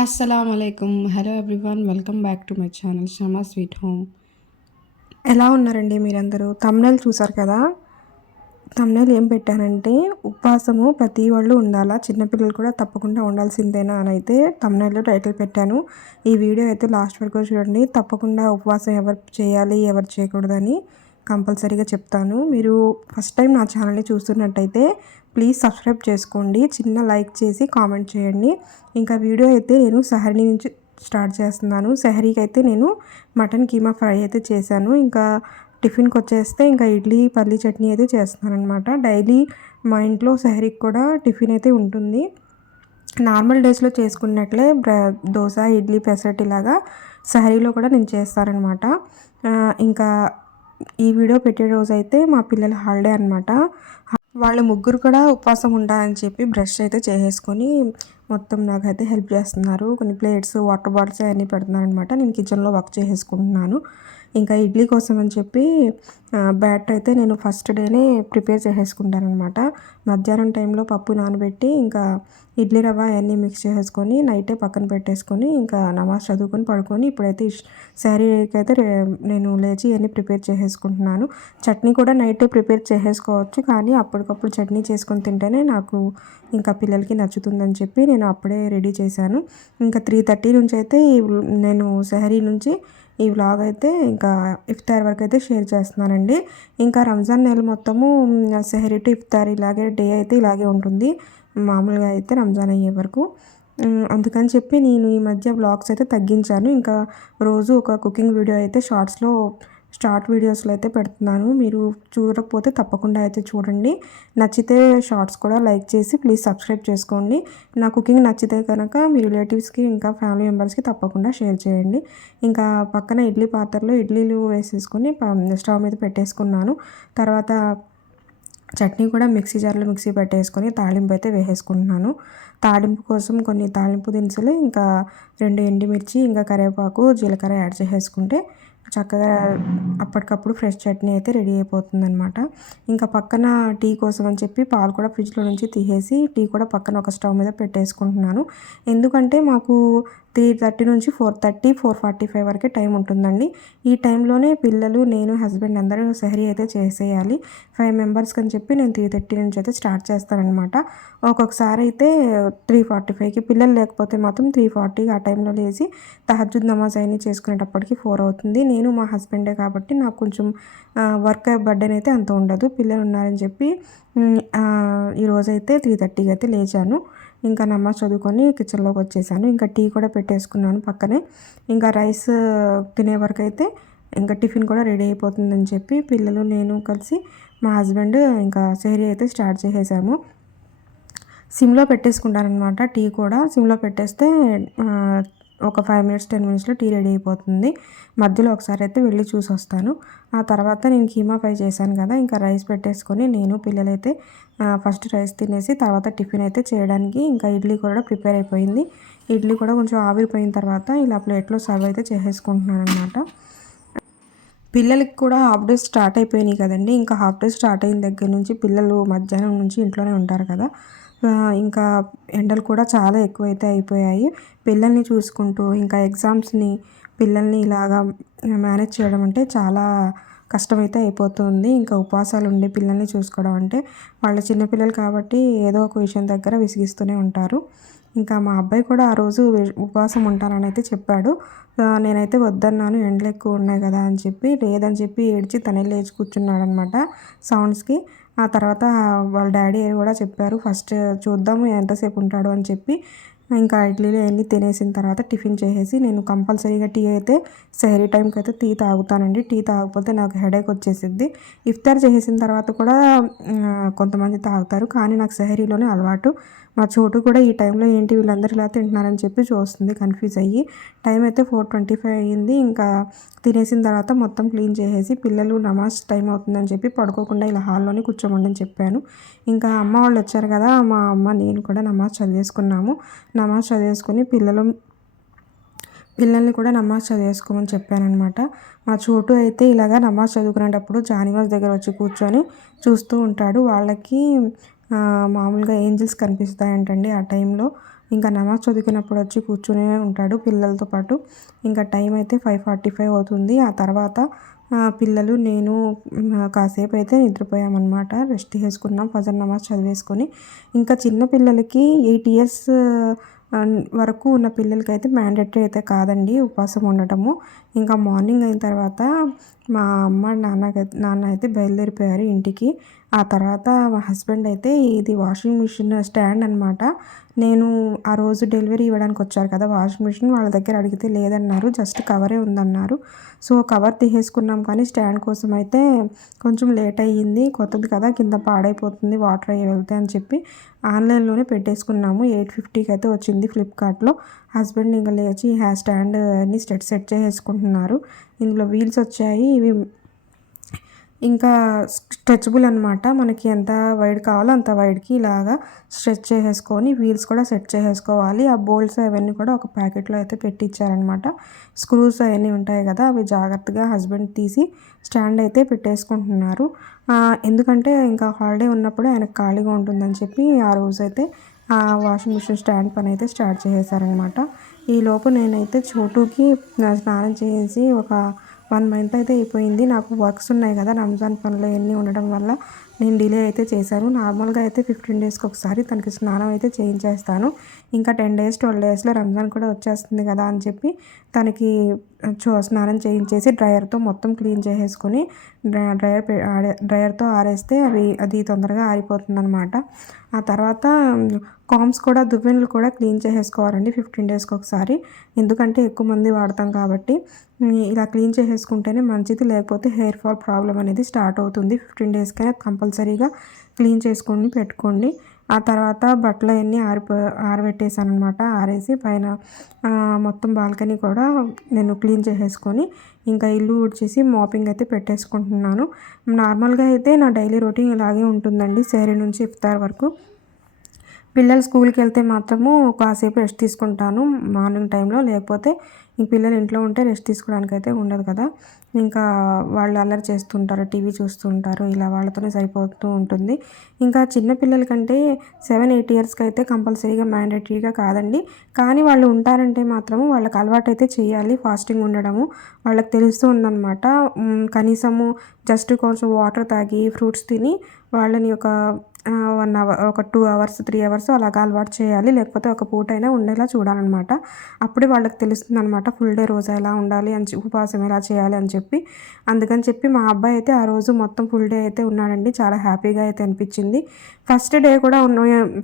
అస్సలం అయికం hello everyone welcome back to my channel Sharma sweet home ఎలా ఉన్నారండి మీరందరూ? తమ్నెల్ చూసారు కదా? తమ్నెల్ ఏం పెట్టానంటే ఉపవాసము ప్రతి వాళ్ళు ఉండాలా? చిన్నపిల్లలు కూడా తప్పకుండా ఉండాల్సిందేనా? అని అయితే తమ్నెల్లో టైటిల్ పెట్టాను. ఈ వీడియో అయితే లాస్ట్ వరకు చూడండి. తప్పకుండా ఉపవాసం ఎవరు చేయాలి ఎవరు చేయకూడదని కంపల్సరీగా చెప్తాను. మీరు ఫస్ట్ టైం నా ఛానల్ని చూస్తున్నట్టయితే ప్లీజ్ సబ్స్క్రైబ్ చేసుకోండి. చిన్న లైక్ చేసి కామెంట్ చేయండి. ఇంకా వీడియో అయితే నేను సహరిణి నుంచి స్టార్ట్ చేస్తున్నాను. సహరీకి అయితే నేను మటన్ కీమా ఫ్రై అయితే చేశాను. ఇంకా టిఫిన్కి వచ్చేస్తే ఇంకా ఇడ్లీ పల్లీ చట్నీ అయితే చేస్తున్నాను అనమాట డైలీ మా ఇంట్లో సహరీకి కూడా టిఫిన్ అయితే ఉంటుంది. నార్మల్ డేస్లో చేసుకున్నట్లే దోశ ఇడ్లీ పెసరట్ ఇలాగా సహరీలో కూడా నేను చేస్తానమాట ఇంకా ఈ వీడియో పెట్టే రోజు అయితే మా పిల్లల హాలిడే అనమాట వాళ్ళు ముగ్గురు కూడా ఉపవాసం ఉండాలని చెప్పి బ్రష్ అయితే చేసేసుకొని మొత్తం నాకైతే హెల్ప్ చేస్తున్నారు. కొన్ని ప్లేట్స్ వాటర్ బాటిల్స్ అవన్నీ పెడుతున్నారు అనమాట నేను కిచెన్లో వర్క్ చేసేసుకుంటున్నాను. ఇంకా ఇడ్లీ కోసం అని చెప్పి బ్యాటర్ అయితే నేను ఫస్ట్ డేనే ప్రిపేర్ చేసేసుకుంటాను అనమాట మధ్యాహ్నం టైంలో పప్పు నానబెట్టి ఇంకా ఇడ్లీ రవ్వ అవన్నీ మిక్స్ చేసేసుకొని నైటే పక్కన పెట్టేసుకొని ఇంకా నమాజ్ చదువుకొని పడుకొని ఇప్పుడైతే శారీకి అయితే నేను లేచి అన్నీ ప్రిపేర్ చేసేసుకుంటున్నాను. చట్నీ కూడా నైటే ప్రిపేర్ చేసేసుకోవచ్చు కానీ అప్పటికప్పుడు చట్నీ చేసుకొని తింటేనే నాకు ఇంకా పిల్లలకి నచ్చుతుందని చెప్పి నేను అప్పుడే రెడీ చేశాను. ఇంకా త్రీ థర్టీ నుంచి అయితే నేను శారీ నుంచి ఈ వ్లాగ్ అయితే ఇంకా ఇఫ్తార్ వరకు అయితే షేర్ చేస్తున్నానండి. ఇంకా రంజాన్ నెల మొత్తము సెహరీ టు ఇఫ్తార్ ఇలాగే డే అయితే ఇలాగే ఉంటుంది. మామూలుగా అయితే రంజాన్ అయ్యే వరకు. అందుకని చెప్పి నేను ఈ మధ్య బ్లాగ్స్ అయితే తగ్గించాను. ఇంకా రోజు ఒక కుకింగ్ వీడియో అయితే షార్ట్స్లో షార్ట్ వీడియోస్లో అయితే పెడుతున్నాను. మీరు చూడకపోతే తప్పకుండా అయితే చూడండి. నచ్చితే షార్ట్స్ కూడా లైక్ చేసి ప్లీజ్ సబ్స్క్రైబ్ చేసుకోండి. నా కుకింగ్ నచ్చితే కనుక మీ రిలేటివ్స్కి ఇంకా ఫ్యామిలీ మెంబర్స్కి తప్పకుండా షేర్ చేయండి. ఇంకా పక్కన ఇడ్లీ పాత్రలో ఇడ్లీలు వేసేసుకొని స్టవ్ మీద పెట్టేసుకున్నాను. తర్వాత చట్నీ కూడా మిక్సీ జార్లో మిక్సీ పెట్టేసుకొని తాళింపు అయితే వేసేసుకుంటున్నాను. తాళింపు కోసం కొన్ని తాళింపు దినుసులు ఇంకా రెండు ఎండుమిర్చి ఇంకా కరివేపాకు జీలకర్ర యాడ్ చేసేసుకుంటే చక్కగా అప్పటికప్పుడు ఫ్రెష్ చట్నీ అయితే రెడీ అయిపోతుంది అనమాట ఇంకా పక్కన టీ కోసం అని చెప్పి పాలు కూడా ఫ్రిడ్జ్లో నుంచి తీసేసి టీ కూడా పక్కన ఒక స్టవ్ మీద పెట్టేసుకుంటున్నాను. ఎందుకంటే మాకు త్రీ థర్టీ నుంచి four thirty four forty five వరకే టైం ఉంటుందండి. ఈ టైంలోనే పిల్లలు నేను హస్బెండ్ అందరూ సహరీ అయితే చేసేయాలి. ఫైవ్ మెంబర్స్కి అని చెప్పి నేను త్రీ థర్టీ నుంచి అయితే స్టార్ట్ చేస్తానమాట ఒక్కొక్కసారి అయితే త్రీ ఫార్టీ ఫైవ్కి పిల్లలు లేకపోతే మాత్రం త్రీ ఫార్టీకి ఆ టైంలో లేచి తహజుద్ నమాజ్ అయినా చేసుకునేటప్పటికి ఫోర్ అవుతుంది. నేను మా హస్బెండే కాబట్టి నాకు కొంచెం వర్క్ బర్డెన్ అయితే అంత ఉండదు. పిల్లలు ఉన్నారని చెప్పి ఈరోజైతే త్రీ థర్టీకి అయితే లేచాను. ఇంకా నమాజ్ చదువుకొని కిచెన్లోకి వచ్చేసాను. ఇంకా టీ కూడా పెట్టేసుకున్నాను పక్కనే. ఇంకా రైస్ తినే వరకు అయితే ఇంకా టిఫిన్ కూడా రెడీ అయిపోతుందని చెప్పి పిల్లలు నేను కలిసి మా హస్బెండ్ ఇంకా సేరీ అయితే స్టార్ట్ చేసేసాము. సిమ్లో పెట్టేసుకుంటాను అనమాట టీ కూడా. సిమ్లో పెట్టేస్తే ఒక ఫైవ్ మినిట్స్ టెన్ మినిట్స్లో టీ రెడీ అయిపోతుంది. మధ్యలో ఒకసారి అయితే వెళ్ళి చూసి వస్తాను. ఆ తర్వాత నేను కీమా ఫ్రై చేశాను కదా ఇంకా రైస్ పెట్టేసుకొని నేను పిల్లలైతే ఫస్ట్ రైస్ తినేసి తర్వాత టిఫిన్ అయితే చేయడానికి ఇంకా ఇడ్లీ కూడా ప్రిపేర్ అయిపోయింది. ఇడ్లీ కూడా కొంచెం ఆవిరిపోయిన తర్వాత ఇలా ప్లేట్లో సర్వ్ అయితే చేసేసుకుంటున్నాను అనమాట పిల్లలకి కూడా హాఫ్ డే స్టార్ట్ అయిపోయినాయి కదండి. ఇంకా హాఫ్ డే స్టార్ట్ అయిన దగ్గర నుంచి పిల్లలు మధ్యాహ్నం నుంచి ఇంట్లోనే ఉంటారు కదా. ఇంకా ఎండలు కూడా చాలా ఎక్కువైతే అయిపోయాయి. పిల్లల్ని చూసుకుంటూ ఇంకా ఎగ్జామ్స్ని పిల్లల్ని ఇలాగా మేనేజ్ చేయడం అంటే చాలా కష్టమైతే అయిపోతుంది. ఇంకా ఉపవాసాలు ఉండే పిల్లల్ని చూసుకోవడం అంటే వాళ్ళు చిన్నపిల్లలు కాబట్టి ఏదో ఒక విషయం దగ్గర విసిగిస్తూనే ఉంటారు. ఇంకా మా అబ్బాయి కూడా ఆ రోజు ఉపవాసం ఉంటానని అయితే చెప్పాడు. నేనైతే వద్దన్నాను ఎండలు ఎక్కువ ఉన్నాయి కదా అని చెప్పి లేదని చెప్పి ఏడ్చి తనే లేచి కూర్చున్నాడనమాట సౌండ్స్కి. ఆ తర్వాత వాళ్ళ డాడీ కూడా చెప్పారు ఫస్ట్ చూద్దాము ఎంతసేపు ఉంటాడు? అని చెప్పి ఇంకా ఇడ్లీలు అన్నీ తినేసిన తర్వాత టిఫిన్ చేసేసి నేను కంపల్సరీగా టీ అయితే సహరీ టైంకి అయితే టీ తాగుతానండి. టీ తాగకపోతే నాకు హెడేక్ వచ్చేసిద్ది. ఇఫ్తార్ చేసేసిన తర్వాత కూడా కొంతమంది తాగుతారు. కానీ నాకు సహరీలోనే అలవాటు. మా చోటు కూడా ఈ టైంలో ఏంటి వీళ్ళందరూ ఇలా తింటున్నారని చెప్పి చూస్తుంది కన్ఫ్యూజ్ అయ్యి. టైం అయితే ఫోర్ ట్వంటీ ఫైవ్ అయ్యింది. ఇంకా తినేసిన తర్వాత మొత్తం క్లీన్ చేసేసి పిల్లలు నమాజ్ టైం అవుతుందని చెప్పి పడుకోకుండా ఇలా హాల్లోనే కూర్చోమని చెప్పాను. ఇంకా అమ్మ వాళ్ళు వచ్చారు కదా మా అమ్మ నేను కూడా నమాజ్ చదివేసుకున్నాము. నమాజ్ చదివేసుకొని పిల్లలు పిల్లల్ని కూడా నమాజ్ చదివేసుకోమని చెప్పానమాట మా చోటు అయితే ఇలాగా నమాజ్ చదువుకునేటప్పుడు జానివాజ్ దగ్గర వచ్చి కూర్చొని చూస్తూ ఉంటాడు. వాళ్ళకి మామూలుగా ఏంజిల్స్ కనిపిస్తాయంటండి ఆ టైంలో. ఇంకా నమాజ్ చదువుకున్నప్పుడు వచ్చి కూర్చునే ఉంటాడు పిల్లలతో పాటు. ఇంకా టైం అయితే ఫైవ్ ఫార్టీ ఫైవ్ అవుతుంది. ఆ తర్వాత పిల్లలు నేను కాసేపు అయితే నిద్రపోయామన్నమాట. రెస్ట్ చేసుకున్నాం ఫజర్ నమాజ్ చదివేసుకొని. ఇంకా చిన్న పిల్లలకి ఎయిట్ ఇయర్స్ వరకు ఉన్న పిల్లలకి అయితే మ్యాండేటరీ అయితే కాదండి ఉపవాసం ఉండటము. ఇంకా మార్నింగ్ అయిన తర్వాత మా అమ్మ నాన్న నాన్న అయితే బయలుదేరిపోయారు ఇంటికి. ఆ తర్వాత మా హస్బెండ్ అయితే ఇది వాషింగ్ మిషన్ స్టాండ్ అనమాట నేను ఆ రోజు డెలివరీ ఇవ్వడానికి వచ్చారు కదా వాషింగ్ మిషన్ వాళ్ళ దగ్గర అడిగితే లేదన్నారు జస్ట్ కవరే ఉందన్నారు. సో కవర్ తీసేసుకున్నాం కానీ స్టాండ్ కోసం అయితే కొంచెం లేట్ అయ్యింది. కొత్తది కదా కింద పాడైపోతుంది వాటర్ అయ్యి వెళ్తాయి అని చెప్పి ఆన్లైన్లోనే పెట్టేసుకున్నాము. ఎయిట్ ఫిఫ్టీకి అయితే వచ్చింది ఫ్లిప్కార్ట్లో. హస్బెండ్ ఇంకా లేచి హ్యా స్టాండ్ అన్ని సెట్ సెట్ చేసుకుంటున్నారు ఇందులో వీల్స్ వచ్చాయి ఇవి ఇంకా స్ట్రెచబుల్ అనమాట మనకి ఎంత వైడ్ కావాలో అంత వైడ్కి ఇలాగా స్ట్రెచ్ చేసేసుకొని వీల్స్ కూడా సెట్ చేసేసుకోవాలి. ఆ బోల్ట్స్ అవన్నీ కూడా ఒక ప్యాకెట్లో అయితే పెట్టించారనమాట స్క్రూస్ అవన్నీ ఉంటాయి కదా అవి జాగ్రత్తగా హస్బెండ్ తీసి స్టాండ్ అయితే పెట్టేసుకుంటున్నారు. ఎందుకంటే ఇంకా హాలిడే ఉన్నప్పుడు ఆయనకు ఖాళీగా ఉంటుందని చెప్పి ఆ రోజు అయితే ఆ వాషింగ్ మిషన్ స్టాండ్ పని అయితే స్టార్ట్ చేసేసారనమాట ఈ లోపు నేనైతే చోటుకి స్నానం చేసి ఒక వన్ మంత్ అయితే అయిపోయింది. నాకు వర్క్స్ ఉన్నాయి కదా రంజాన్ పనులు ఇవన్నీ ఉండడం వల్ల నేను డిలే అయితే చేశాను. నార్మల్గా అయితే ఫిఫ్టీన్ డేస్కి ఒకసారి తనకి స్నానం అయితే చేయించేస్తాను. ఇంకా టెన్ డేస్ ట్వెల్వ్ డేస్లో రంజాన్ కూడా వచ్చేస్తుంది కదా అని చెప్పి తనకి స్నానం చేయించేసి డ్రయర్తో మొత్తం క్లీన్ చేసేసుకొని డ్రయర్ పె- ఆడే- డ్రయర్తో ఆరేస్తే అవి అది తొందరగా ఆరిపోతుంది అనమాట ఆ తర్వాత కామ్స్ కూడా దువ్వెనలు కూడా క్లీన్ చేసేసుకోవాలండి ఫిఫ్టీన్ డేస్కి ఒకసారి. ఎందుకంటే ఎక్కువ మంది వాడతాం కాబట్టి ఇలా క్లీన్ చేసేసుకుంటేనే మంచిది. లేకపోతే హెయిర్ ఫాల్ ప్రాబ్లం అనేది స్టార్ట్ అవుతుంది. ఫిఫ్టీన్ డేస్కైనా కంపల్సరీగా క్లీన్ చేసుకొని పెట్టుకోండి. ఆ తర్వాత బట్టలు అవన్నీ ఆరిపో ఆరబెట్టేసాను అనమాట ఆరేసి పైన మొత్తం బాల్కనీ కూడా నేను క్లీన్ చేసేసుకొని ఇంకా ఇల్లు ఊడ్చేసి మాపింగ్ అయితే పెట్టేసుకుంటున్నాను. నార్మల్గా అయితే నా డైలీ రొటీన్ ఇలాగే ఉంటుందండి శారీ నుంచి ఇఫ్తార్ వరకు. పిల్లలు స్కూల్కి వెళ్తే మాత్రము కాసేపు రెస్ట్ తీసుకుంటాను మార్నింగ్ టైంలో లేకపోతే ఈ పిల్లలు ఇంట్లో ఉంటే రెస్ట్ తీసుకోవడానికి అయితే ఉండదు కదా. ఇంకా వాళ్ళు అల్లరి చేస్తుంటారు టీవీ చూస్తుంటారు ఇలా వాళ్ళతోనే సరిపోతూ ఉంటుంది. ఇంకా చిన్న పిల్లల కంటే సెవెన్ ఎయిట్ ఇయర్స్కి అయితే కంపల్సరీగా మ్యాండేటరీగా కాదండి. కానీ వాళ్ళు ఉంటారంటే మాత్రము వాళ్ళకి అలవాటు అయితే చేయాలి ఫాస్టింగ్ ఉండడము వాళ్ళకి తెలుస్తూ ఉందన్నమాట. కనీసము జస్ట్ కొంచెం వాటర్ తాగి ఫ్రూట్స్ తిని వాళ్ళని ఒక వన్ అవర్ ఒక టూ అవర్స్ త్రీ అవర్స్ అలాగా అలవాటు చేయాలి. లేకపోతే ఒక పూట అయినా ఉండేలా చూడాలన్నమాట. అప్పుడే వాళ్ళకి తెలుస్తుంది అనమాట ఫుల్ డే రోజు ఎలా ఉండాలి అని చెప్పి ఉపవాసం ఎలా చేయాలి అని చెప్పి. అందుకని చెప్పి మా అబ్బాయి అయితే ఆ రోజు మొత్తం ఫుల్ డే అయితే ఉన్నాడండి. చాలా హ్యాపీగా అయితే అనిపించింది. ఫస్ట్ డే కూడా ఉన్న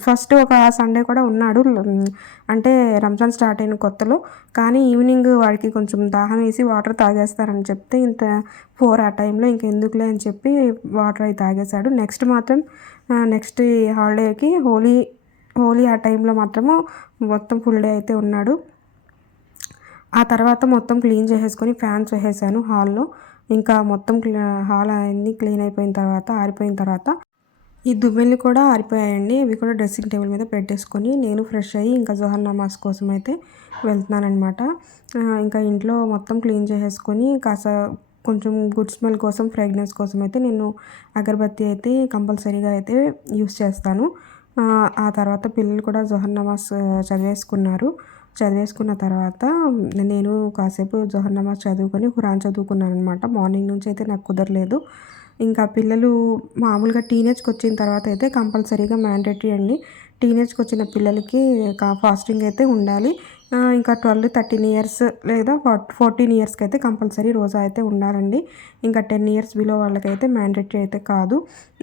ఫస్ట్ ఒక సండే కూడా ఉన్నాడు. అంటే రంజాన్ స్టార్ట్ అయిన కొత్తలో. కానీ ఈవినింగ్ వాడికి కొంచెం దాహం వేసి వాటర్ తాగేస్తారని చెప్తే ఇంత ఫోర్ ఆ టైంలో ఇంకెందుకులే అని చెప్పి వాటర్ అయి తాగేశాడు. నెక్స్ట్ మాత్రం నెక్స్ట్ హాలిడేకి హోలీ హోలీ ఆ టైంలో మాత్రము మొత్తం ఫుల్ డే అయితే ఉన్నాడు. ఆ తర్వాత మొత్తం క్లీన్ చేసేసుకొని ఫ్యాన్స్ వేసేసాను హాల్లో. ఇంకా మొత్తం హాల్ అన్నీ క్లీన్ అయిపోయిన తర్వాత ఆరిపోయిన తర్వాత ఈ దువ్వెనలు కూడా ఆరిపోయాయండి. ఇవి కూడా డ్రెస్సింగ్ టేబుల్ మీద పెట్టేసుకొని నేను ఫ్రెష్ అయ్యి ఇంకా జోహర్ నమాజ్ కోసం అయితే వెళ్తున్నానమాట ఇంకా ఇంట్లో మొత్తం క్లీన్ చేసేసుకొని కాస్త కొంచెం గుడ్ స్మెల్ కోసం ఫ్రాగ్రెన్స్ కోసం అయితే నేను అగరబత్తి అయితే కంపల్సరీగా అయితే యూస్ చేస్తాను. ఆ, తర్వాత పిల్లలు కూడా జోహర్ నమాజ్ చదివేసుకున్నారు. చదివేసుకున్న తర్వాత నేను కాసేపు జోహర్ నమాజ్ చదువుకొని ఖురాన్ చదువుకున్నాను అనమాట మార్నింగ్ నుంచి అయితే నాకు కుదరలేదు. ఇంకా పిల్లలు మామూలుగా టీనేజ్కి వచ్చిన తర్వాత అయితే కంపల్సరీగా మ్యాండేటరీ అండి. టీనేజ్కి వచ్చిన పిల్లలకి కా- ఫాస్టింగ్ అయితే ఉండాలి. ఇంకా ట్వెల్వ్ థర్టీన్ ఇయర్స్ లేదా ఫోర్టీన్ ఇయర్స్కి అయితే కంపల్సరీ రోజా అయితే ఉండాలండి. ఇంకా టెన్ ఇయర్స్ బిలో వాళ్ళకైతే మ్యాండేటరీ అయితే కాదు.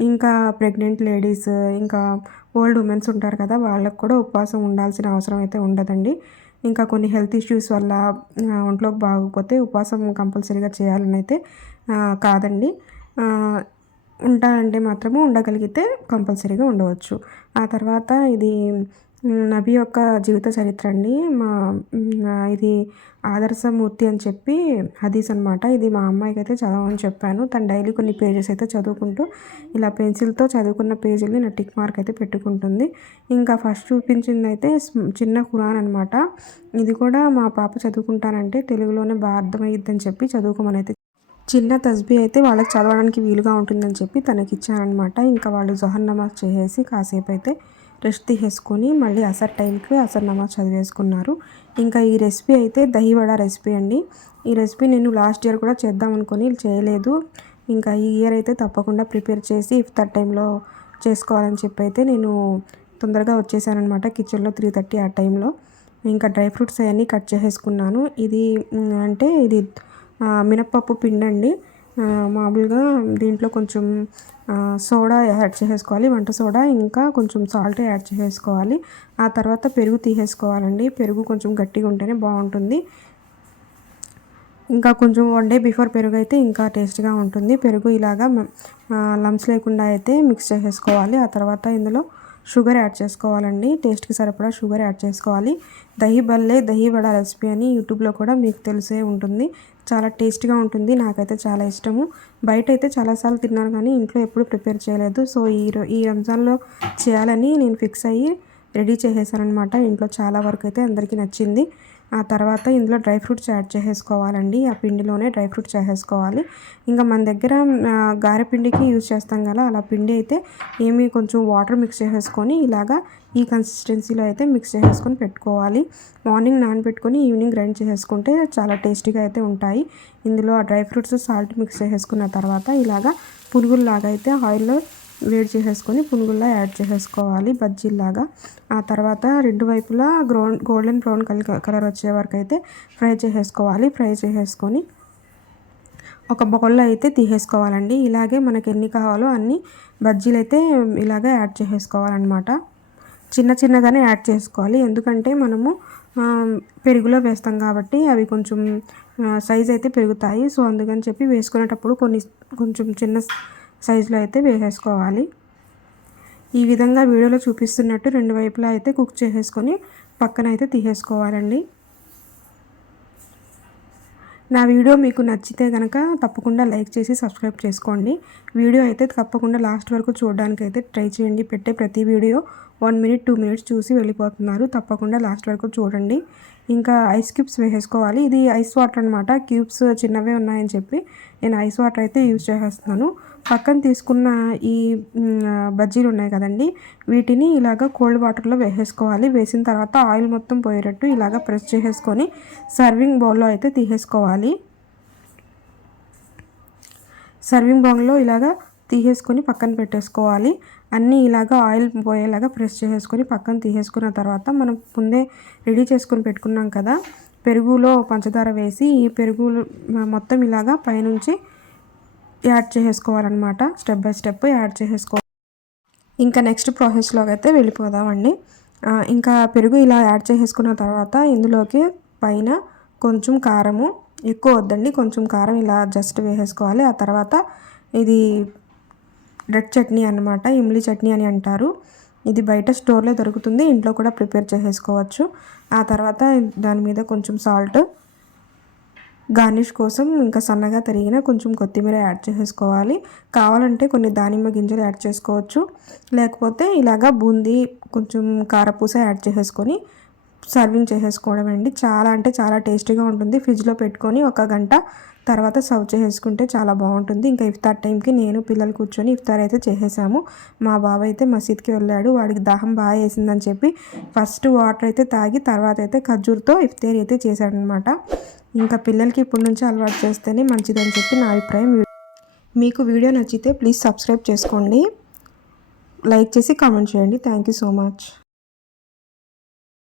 ఇంకా ప్రెగ్నెంట్ లేడీస్ ఇంకా ఓల్డ్ ఉమెన్స్ ఉంటారు కదా వాళ్ళకి కూడా ఉపవాసం ఉండాల్సిన అవసరం అయితే ఉండదండి. ఇంకా కొన్ని హెల్త్ ఇష్యూస్ వల్ల ఒంట్లోకి బాగోకపోతే ఉపవాసం కంపల్సరీగా చేయాలని అయితే కాదండి. ఉంటారంటే మాత్రము ఉండగలిగితే కంపల్సరీగా ఉండవచ్చు. ఆ తర్వాత ఇది నబీ యొక్క జీవిత చరిత్ర అండి. మా ఇది ఆదర్శమూర్తి అని చెప్పి హదీస్ అనమాట ఇది మా అమ్మాయికి అయితే చదవమని చెప్పాను. తను డైలీ కొన్ని పేజెస్ అయితే చదువుకుంటూ ఇలా పెన్సిల్తో చదువుకున్న పేజీల్ని నా టిక్ మార్క్ అయితే పెట్టుకుంటుంది. ఇంకా ఫస్ట్ చూపించింది అయితే చిన్న ఖురాన్ అనమాట ఇది కూడా మా పాప చదువుకుంటానంటే తెలుగులోనే బాగా అర్థమయ్యిద్దని చెప్పి చదువుకోమని అయితే చిన్న తస్బీ అయితే వాళ్ళకి చదవడానికి వీలుగా ఉంటుందని చెప్పి తనకి ఇచ్చానమాట ఇంకా వాళ్ళు జొహర్ నమాజ్ చేసేసి కాసేపు అయితే రెస్ట్ తీసేసుకొని మళ్ళీ అసర్ టైంకి అసర్ నమాజ్ చదివేసుకున్నారు. ఇంకా ఈ రెసిపీ అయితే దహి వడ రెసిపీ అండి. ఈ రెసిపీ నేను లాస్ట్ ఇయర్ కూడా చేద్దాం అనుకొని చేయలేదు. ఇంకా ఈ ఇయర్ అయితే తప్పకుండా ప్రిపేర్ చేసి ఇఫ్తార్ టైంలో చేసుకోవాలని చెప్పి అయితే నేను తొందరగా వచ్చేసానమాట కిచెన్లో త్రీ థర్టీ ఆ టైంలో. ఇంకా డ్రై ఫ్రూట్స్ అవన్నీ కట్ చేసేసుకున్నాను. ఇది అంటే ఇది మినప్పప్పు పిండి అండి మామూలుగా దీంట్లో కొంచెం సోడా యాడ్ చేసేసుకోవాలి వంట సోడా ఇంకా కొంచెం సాల్ట్ యాడ్ చేసేసుకోవాలి. ఆ తర్వాత పెరుగు తీసేసుకోవాలండి. పెరుగు కొంచెం గట్టిగా ఉంటేనే బాగుంటుంది. ఇంకా కొంచెం వన్ డే బిఫోర్ పెరుగు అయితే ఇంకా టేస్ట్గా ఉంటుంది. పెరుగు ఇలాగా లమ్స్ లేకుండా అయితే మిక్స్ చేసేసుకోవాలి. ఆ తర్వాత ఇందులో షుగర్ యాడ్ చేసుకోవాలండి. టేస్ట్కి సరిపడా షుగర్ యాడ్ చేసుకోవాలి. దహి బల్లే దహి వడ రెసిపీ అని యూట్యూబ్లో కూడా మీకు తెలిసే ఉంటుంది. చాలా టేస్ట్గా ఉంటుంది. నాకైతే చాలా ఇష్టము. బయట అయితే చాలాసార్లు తిన్నాను కానీ ఇంట్లో ఎప్పుడు ప్రిపేర్ చేయలేదు. సో ఈ రో ఈ రంజాన్లో చేయాలని నేను ఫిక్స్ అయ్యి రెడీ చేసేసాను అనమాట ఇంట్లో చాలా వరకు అయితే అందరికీ నచ్చింది. ఆ తర్వాత ఇందులో డ్రై ఫ్రూట్స్ యాడ్ చేసేసుకోవాలండి. ఆ పిండిలోనే డ్రై ఫ్రూట్స్ చేసేసుకోవాలి. ఇంకా మన దగ్గర గారెపిండికి గారె పిండికి యూజ్ చేస్తాం కదా అలా పిండి అయితే ఏమి కొంచెం వాటర్ మిక్స్ చేసేసుకొని ఇలాగా ఈ కన్సిస్టెన్సీలో అయితే మిక్స్ చేసేసుకొని పెట్టుకోవాలి. మార్నింగ్ నానబెట్టుకొని ఈవినింగ్ గ్రైండ్ చేసేసుకుంటే చాలా టేస్టీగా అయితే ఉంటాయి. ఇందులో ఆ డ్రై ఫ్రూట్స్ సాల్ట్ మిక్స్ చేసేసుకున్న తర్వాత ఇలాగా పునుగుల్లాగా అయితే ఆయిల్లో వేడి చేసేసుకొని పునుగుల్లా యాడ్ చేసేసుకోవాలి బజ్జీల్లాగా. ఆ తర్వాత రెండు వైపులా గ్రౌన్ గోల్డెన్ బ్రౌన్ కలర్ కలర్ వచ్చే వరకు అయితే ఫ్రై చేసేసుకోవాలి. ఫ్రై చేసేసుకొని ఒక బౌల్లో అయితే తీసేసుకోవాలండి. ఇలాగే మనకి ఎన్ని కావాలో అన్ని బజ్జీలు అయితే ఇలాగే యాడ్ చేసేసుకోవాలన్నమాట. చిన్న చిన్నగానే యాడ్ చేసుకోవాలి. ఎందుకంటే మనము పెరుగులో వేస్తాం కాబట్టి అవి కొంచెం సైజ్ అయితే పెరుగుతాయి. సో అందుకని చెప్పి వేసుకునేటప్పుడు కొన్ని కొంచెం చిన్న సైజులో అయితే వేసేసుకోవాలి. ఈ విధంగా వీడియోలో చూపిస్తున్నట్టు రెండు వైపులా అయితే కుక్ చేసేసుకొని పక్కన అయితే తీసేసుకోవాలండి. నా వీడియో మీకు నచ్చితే కనుక తప్పకుండా లైక్ చేసి సబ్స్క్రైబ్ చేసుకోండి. వీడియో అయితే తప్పకుండా లాస్ట్ వరకు చూడడానికి అయితే ట్రై చేయండి. పెట్టే ప్రతి video one minute two minutes చూసి వెళ్ళిపోతున్నారు. తప్పకుండా లాస్ట్ వరకు చూడండి. ఇంకా ఐస్ క్యూబ్స్ వేసేసుకోవాలి. ఇది ఐస్ వాటర్ అనమాట క్యూబ్స్ చిన్నవే ఉన్నాయని చెప్పి నేను ఐస్ వాటర్ అయితే యూజ్ చేసేస్తున్నాను. పక్కన తీసుకున్న ఈ బజ్జీలు ఉన్నాయి కదండి. వీటిని ఇలాగ కోల్డ్ వాటర్లో వేసేసుకోవాలి. వేసిన తర్వాత ఆయిల్ మొత్తం పోయేటట్టు ఇలాగ ప్రెస్ చేసేసుకొని సర్వింగ్ బౌల్లో అయితే తీసేసుకోవాలి. సర్వింగ్ బౌల్లో ఇలాగా తీసేసుకొని పక్కన పెట్టేసుకోవాలి. అన్నీ ఇలాగా ఆయిల్ పోయేలాగా ప్రెస్ చేసేసుకొని పక్కన తీసేసుకున్న తర్వాత మనం ముందే రెడీ చేసుకొని పెట్టుకున్నాం కదా పెరుగులో పంచదార వేసి ఈ పెరుగు మొత్తం ఇలాగా పైనుంచి యాడ్ చేసేసుకోవాలన్నమాట స్టెప్ బై స్టెప్ యాడ్ చేసేసుకో ఇంకా నెక్స్ట్ ప్రాసెస్లోకి అయితే వెళ్ళిపోదామండి. ఇంకా పెరుగు ఇలా యాడ్ చేసేసుకున్న తర్వాత ఇందులోకి పైన కొంచెం కారము ఎక్కువ వద్దండి కొంచెం కారం ఇలా జస్ట్ వేసేసుకోవాలి. ఆ తర్వాత ఇది రెడ్ చట్నీ అన్నమాట ఇమ్లీ చట్నీ అని అంటారు. ఇది బయట స్టోర్లో దొరుకుతుంది ఇంట్లో కూడా ప్రిపేర్ చేసేసుకోవచ్చు. ఆ తర్వాత దాని మీద కొంచెం సాల్ట్ గార్నిష్ కోసం ఇంకా సన్నగా తరిగిన కొంచెం కొత్తిమీర యాడ్ చేసేసుకోవాలి. కావాలంటే కొన్ని దానిమ్మ గింజలు యాడ్ చేసుకోవచ్చు. లేకపోతే ఇలాగా బూందీ కొంచెం కారపూస యాడ్ చేసేసుకొని సర్వింగ్ చేసేసుకోవడం అండి. చాలా అంటే చాలా టేస్టీగా ఉంటుంది. ఫ్రిడ్జ్లో పెట్టుకొని ఒక గంట తర్వాత సర్వ్ చేసేసుకుంటే చాలా బాగుంటుంది. ఇంకా ఇఫ్తార్ టైంకి నేను పిల్లలు కూర్చొని ఇఫ్తార్ అయితే చేసేసాము. మా బాబు అయితే మసీద్కి వెళ్ళాడు. వాడికి దాహం బాగా వేసిందని చెప్పి ఫస్ట్ వాటర్ అయితే తాగి తర్వాత అయితే ఖర్జూర్తో ఇఫ్తార్ అయితే చేశాడనమాట ఇంకా పిల్లలకి ఇప్పటి నుంచి అలవాటు చేస్తేనే మంచిదని చెప్పి నా అభిప్రాయం. మీకు వీడియో నచ్చితే ప్లీజ్ సబ్స్క్రైబ్ చేసుకోండి. లైక్ చేసి కామెంట్ చేయండి. Thank you so much.